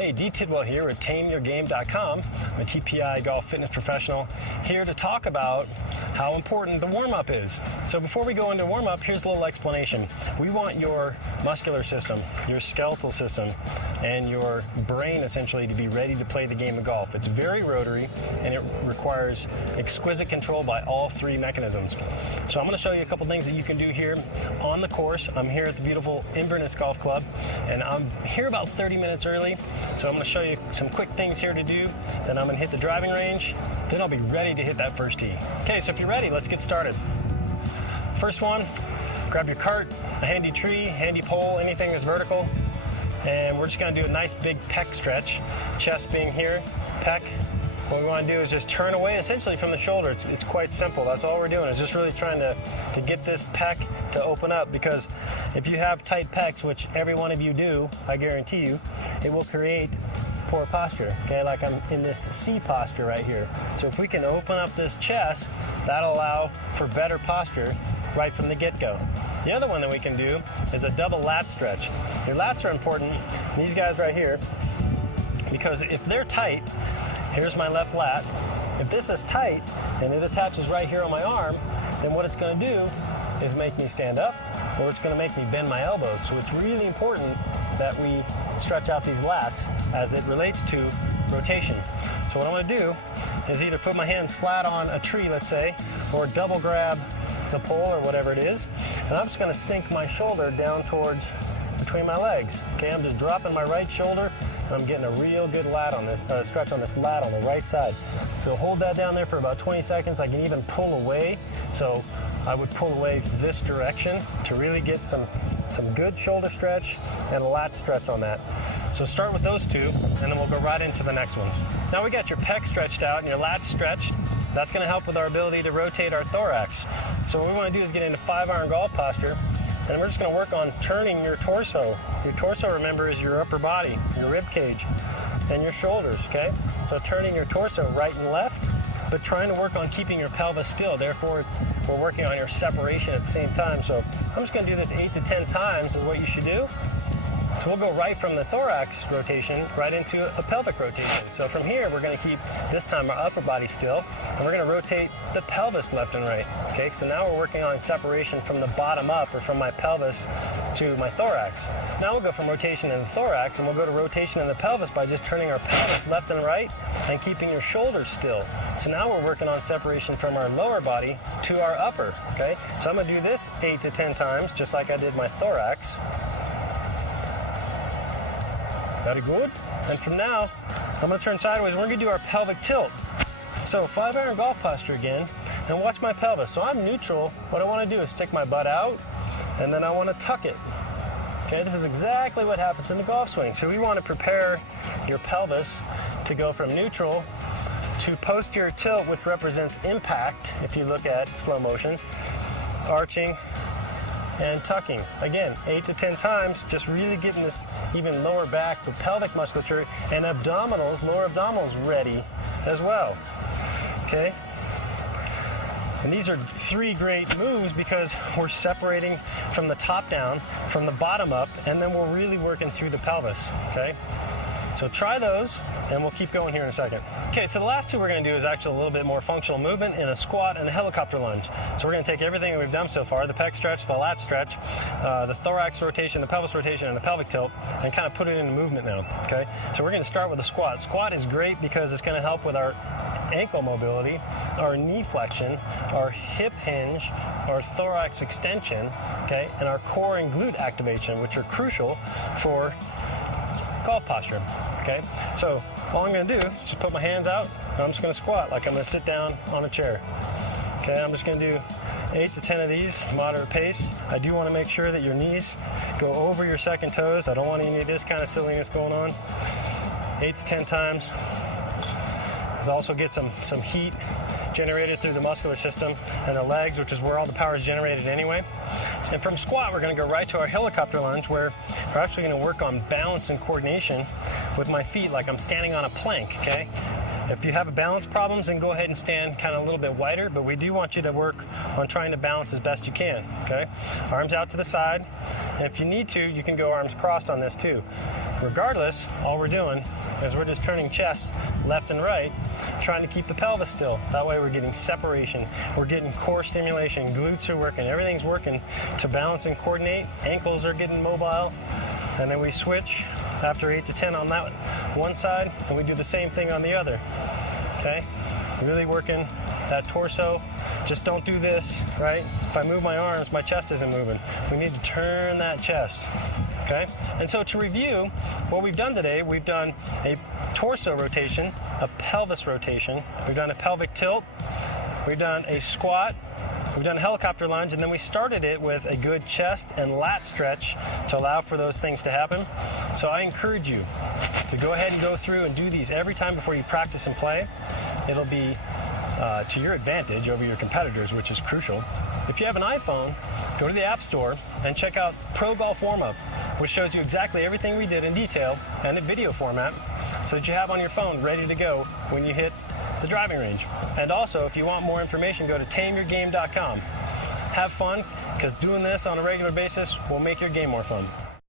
Hey, D. Tidwell here with TameYourGame.com. I'm a TPI golf fitness professional here to talk about how important the warm-up is. So before we go into warm-up, here's a little explanation. We want your muscular system, your skeletal system, and your brain essentially to be ready to play the game of golf. It's very rotary and it requires exquisite control by all three mechanisms. So I'm going to show you a couple things that you can do here on the course. I'm here at the beautiful Inverness Golf Club and I'm here about 30 minutes early. So I'm going to show you some quick things here to do. Then I'm going to hit the driving range. Then I'll be ready to hit that first tee. Okay, so if you're ready, let's get started. First one, grab your cart, a handy tree, handy pole, anything that's vertical. And we're just going to do a nice big pec stretch. Chest being here, pec. What we want to do is just turn away essentially from the shoulder. It's quite simple. That's all we're doing is just really trying to get this pec to open up, because if you have tight pecs, which every one of you do, I guarantee you, it will create poor posture. Okay, like I'm in this C posture right here. So if we can open up this chest, that'll allow for better posture right from the get-go. The other one that we can do is a double lat stretch. Your lats are important, these guys right here, because if they're tight, here's my left lat. If this is tight and it attaches right here on my arm, then what it's going to do is make me stand up, or it's going to make me bend my elbows. So it's really important that we stretch out these lats as it relates to rotation. So what I want to do is either put my hands flat on a tree, let's say, or double grab the pole or whatever it is, and I'm just going to sink my shoulder down towards between my legs. Okay, I'm just dropping my right shoulder, and I'm getting a real good lat on this stretch on this lat on the right side. So hold that down there for about 20 seconds. I can even pull away. So I would pull away this direction to really get some good shoulder stretch and a lat stretch on that. So start with those two, and then we'll go right into the next ones. Now we got your pec stretched out and your lat stretched. That's going to help with our ability to rotate our thorax. So what we want to do is get into 5-iron golf posture, and we're just going to work on turning your torso. Your torso, remember, is your upper body, your rib cage, and your shoulders, okay? So turning your torso right and left, but trying to work on keeping your pelvis still. Therefore, we're working on your separation at the same time. So I'm just going to do this 8 to 10 times is what you should do. So we'll go right from the thorax rotation right into a pelvic rotation. So from here, we're going to keep, this time, our upper body still, and we're going to rotate the pelvis left and right. Okay, so now we're working on separation from the bottom up, or from my pelvis to my thorax. Now we'll go from rotation in the thorax, and we'll go to rotation in the pelvis by just turning our pelvis left and right and keeping your shoulders still. So now we're working on separation from our lower body to our upper. Okay, so I'm going to do this 8 to 10 times, just like I did my thorax. Very good. And from now, I'm going to turn sideways. We're going to do our pelvic tilt. So 5-iron golf posture again, and watch my pelvis. So I'm neutral. What I want to do is stick my butt out, and then I want to tuck it. Okay, this is exactly what happens in the golf swing. So we want to prepare your pelvis to go from neutral to posterior tilt, which represents impact, if you look at slow motion, arching, and tucking. Again, 8 to 10 times, just really getting this even lower back, the pelvic musculature, and abdominals, lower abdominals ready as well. Okay? And these are 3 great moves because we're separating from the top down, from the bottom up, and then we're really working through the pelvis. Okay? So try those, and we'll keep going here in a second. Okay, so the last two we're going to do is actually a little bit more functional movement in a squat and a helicopter lunge. So we're going to take everything that we've done so far, the pec stretch, the lat stretch, the thorax rotation, the pelvis rotation, and the pelvic tilt, and kind of put it into movement now, okay? So we're going to start with a squat. Squat is great because it's going to help with our ankle mobility, our knee flexion, our hip hinge, our thorax extension, okay, and our core and glute activation, which are crucial for golf posture. Okay, so all I'm going to do is just put my hands out, and I'm just going to squat like I'm going to sit down on a chair. Okay, I'm just going to do 8 to 10 of these, moderate pace. I do want to make sure that your knees go over your second toes. I don't want any of this kind of silliness going on. 8 to 10 times. Also get some heat generated through the muscular system and the legs, which is where all the power is generated anyway. And from squat, we're going to go right to our helicopter lunge, where we're actually going to work on balance and coordination with my feet like I'm standing on a plank, okay? If you have balance problems, then go ahead and stand kind of a little bit wider, but we do want you to work on trying to balance as best you can, okay? Arms out to the side. And if you need to, you can go arms crossed on this too. Regardless, all we're doing is we're just turning chest left and right, trying to keep the pelvis still. That way we're getting separation, we're getting core stimulation, glutes are working, everything's working to balance and coordinate, ankles are getting mobile, and then we switch after 8 to 10 on that one side, and we do the same thing on the other, okay? Really working that torso. Just don't do this, right? If I move my arms, my chest isn't moving. We need to turn that chest, okay? And so to review, what we've done today, we've done a torso rotation, a pelvis rotation, we've done a pelvic tilt, we've done a squat, we've done a helicopter lunge, and then we started it with a good chest and lat stretch to allow for those things to happen. So I encourage you to go ahead and go through and do these every time before you practice and play. It'll be to your advantage over your competitors, which is crucial. If you have an iPhone, go to the App Store and check out Pro Golf Warm-Up, which shows you exactly everything we did in detail and in video format so that you have on your phone ready to go when you hit the driving range. And also, if you want more information, go to tameyourgame.com. Have fun, because doing this on a regular basis will make your game more fun.